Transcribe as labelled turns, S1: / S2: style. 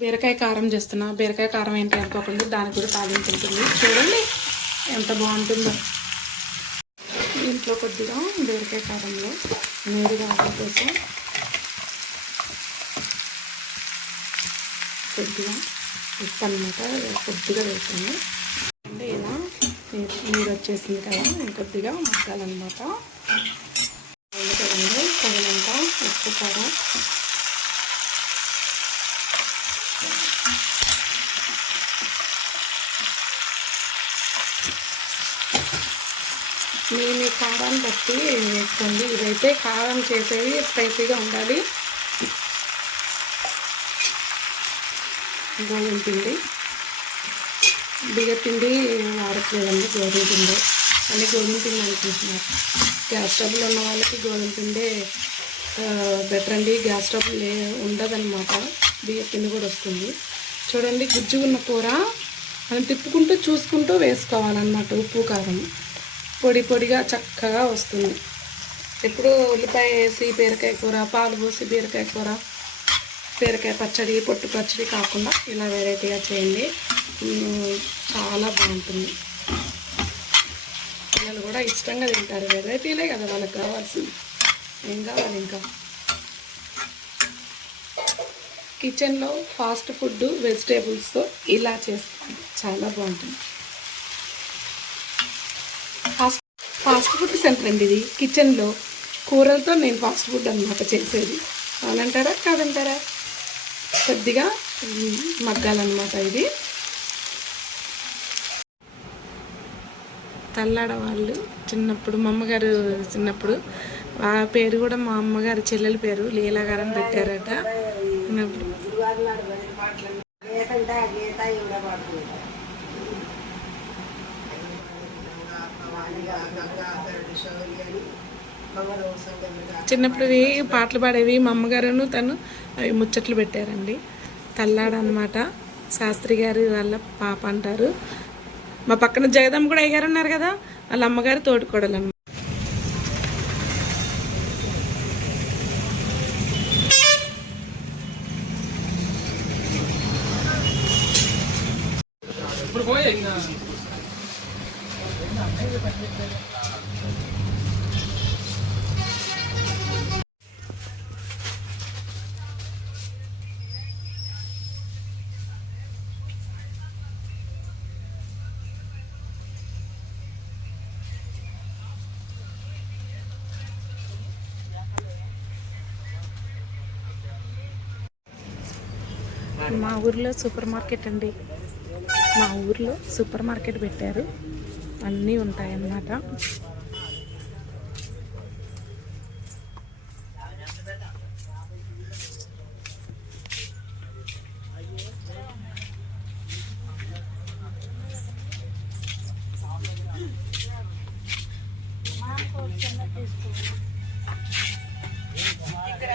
S1: బీరకాయ కారం చేస్తున్నా బీరకాయ కారం ఏంటి అనుకోకుండా దానికి కూడా తాలింపు ఉంటుంది చూడండి ఎంత బాగుంటుందో దీంట్లో కొద్దిగా బీరకాయ కారంలో నీరు కావాలి కోసం కొద్దిగా ఉప్పు అనమాట కొద్దిగా వేస్తుంది అంటే ఇలా నీరు నీరు వచ్చేసింది కదా ఇంకొద్దిగా మగ్గాలన్నమాట కదండి తగినంత ఉప్పు కారం మీ మీ కారాన్ని బట్టి వేసుకోండి. ఇదైతే కారం చేసేది స్పైసీగా ఉండాలి. గోధుమ పిండి. బియ్య పిండి వాడట్లేదండి గోధుమ పిండి. అన్ని గోధుమ పిండి అనుకుంటున్నారు. గ్యాస్ ట్రబుల్ ఉన్న వాళ్ళకి గోధుమ పిండే బెటర్ అండి. గ్యాస్ స్టవ్ లే ఉండదన్నమాట. బియ్య పిండి కూడా వస్తుంది. చూడండి గుజ్జు ఉన్న కూర. మనం తిప్పుకుంటూ చూసుకుంటూ వేసుకోవాలన్నమాట ఉప్పు కారం. పొడి పొడిగా చక్కగా వస్తుంది. ఇప్పుడు ఉల్లిపాయ వేసి బీరకాయ కూర పాలు పోసి బీరకాయ కూర బీరకాయ పచ్చడి పొట్టు పచ్చడి కాకుండా ఇలా వెరైటీగా చేయండి. చాలా బాగుంటుంది. పిల్లలు కూడా ఇష్టంగా తింటారు. వెరైటీలే కదా వాళ్ళకి కావాల్సింది. ఏం కావాలి ఇంకా? కిచెన్లో ఫాస్ట్ ఫుడ్ వెజిటేబుల్స్తో ఇలా చేస్తాం చాలా బాగుంటుంది. ఫాస్ట్ ఫుడ్ సెంటర్ అండి ఇది. కిచెన్లో కూరలతో నేను ఫాస్ట్ ఫుడ్ అన్నమాట చేసేది. అవునంటారా? కాదంటారా? కొద్దిగా మగ్గాలన్నమాట ఇది. తల్లాడ వాళ్ళు చిన్నప్పుడు మా అమ్మగారు చిన్నప్పుడు ఆ పేరు కూడా మా అమ్మగారు చెల్లెల పేరు లీలా గారు అని పెట్టారట చిన్నప్పుడు పాటలు పాడేవి. మా అమ్మగారును తను అవి ముచ్చట్లు పెట్టారండి. తల్లాడ అనమాట శాస్త్రి గారి వాళ్ళ పాప అంటారు. మా పక్కన జగదమ్మ కూడా అయ్యారు ఉన్నారు కదా వాళ్ళ అమ్మగారు తోడుకోడలు అన్నమాట మా ఊర్లో సూపర్ మార్కెట్ అండి. మా ఊర్లో సూపర్ మార్కెట్ పెట్టారు. అన్నీ ఉంటాయన్నమాట. ఇక్కడ